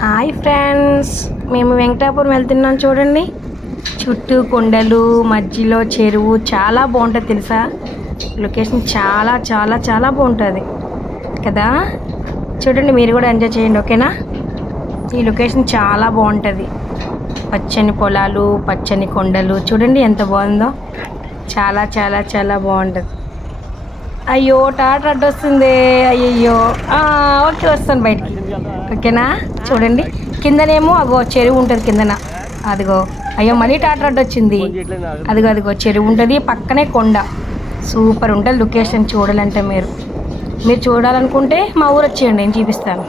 Hi friends, మేము వెంకటాపురం వెళ్తున్నాం చూడండి. చుట్టూ కొండలు, మధ్యలో చెరువు, చాలా బాగుంటుంది తెలుసా. లొకేషన్ చాలా చాలా చాలా బాగుంటుంది కదా. చూడండి, మీరు కూడా ఎంజాయ్ చేయండి, ఓకేనా. ఈ లొకేషన్ చాలా బాగుంటుంది. పచ్చని పొలాలు, పచ్చని కొండలు, చూడండి ఎంత బాగుందో. చాలా చాలా చాలా బాగుంటుంది. అయ్యో టాటా అడ్డు వస్తుంది, అయ్యయ్యో. ఓకే, వస్తాను బయటికి, ఓకేనా. చూడండి కిందనేమో అగో చెరువు ఉంటుంది కిందన, అదిగో. అయ్యో మళ్ళీ టాటా అడ్డు వచ్చింది, అదిగో అదిగో చెరువు ఉంటుంది, పక్కనే కొండ. సూపర్ ఉంటుంది లొకేషన్. చూడాలంటే మీరు చూడాలనుకుంటే మా ఊరు వచ్చేయండి, నేను చూపిస్తాను.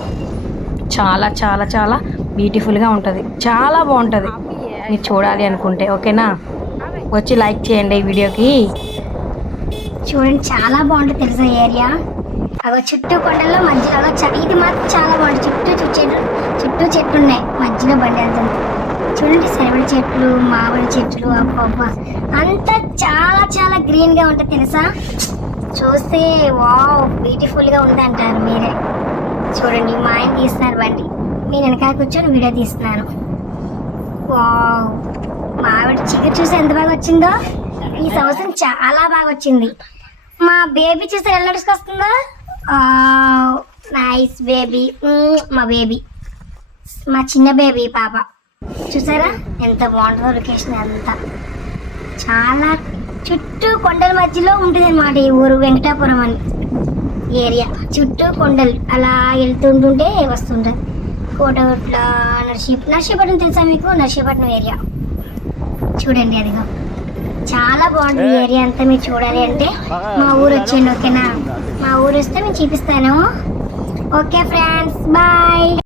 చాలా చాలా చాలా బ్యూటిఫుల్గా ఉంటుంది, చాలా బాగుంటుంది. మీరు చూడాలి అనుకుంటే ఓకేనా. వచ్చి లైక్ చేయండి ఈ వీడియోకి. చూడండి చాలా బాగుంటుంది తెలుసా ఏరియా. అగో చుట్టూ కొండల్లో మధ్యలో ఇది మాత్రం చాలా బాగుంటుంది. చుట్టూ చెట్లు ఉన్నాయి, మధ్యలో బండి వెళ్తుంది. చూడండి సరిపడి చెట్లు, మామిడి చెట్లు, అబ్బబ్బ అంతా చాలా చాలా గ్రీన్గా ఉంటుంది తెలుసా. చూస్తే వావ్ బ్యూటిఫుల్గా ఉంది అంటారు మీరే. చూడండి మా ఆయన తీస్తున్నారు బండి, నేను వెనకాల కూర్చొని వీడియో తీస్తున్నాను. వావ్, మామిడి చిగురు చూసి ఎంత బాగా వచ్చిందో. ఈ సంవత్సరం చాలా బాగా వచ్చింది. మా బేబీ చూస్తే ఎలా నడుచుకొస్తుందో. నైస్ బేబీ, మా బేబీ, మా చిన్న బేబీ పాప. చూసారా ఎంత బాగుంటుందో లొకేషన్. అంతా చాలా చుట్టూ కొండల మధ్యలో ఉంటుంది అన్నమాట ఈ ఊరు వెంకటాపురం అని ఏరియా. చుట్టూ కొండలు అలా వెళ్తుంటుంటే వస్తుంటారు. కోటగుట్ల, నర్సీపట్నం తెలుసా మీకు? నర్సీపట్నం ఏరియా చూడండి, అదిగో చాలా బాగుంటుంది ఏరియా అంతా. మీరు చూడాలి అంటే మా ఊరు వచ్చేయండి, ఓకేనా. మా ఊరు వస్తే మేము చూపిస్తాను. Okay friends, bye.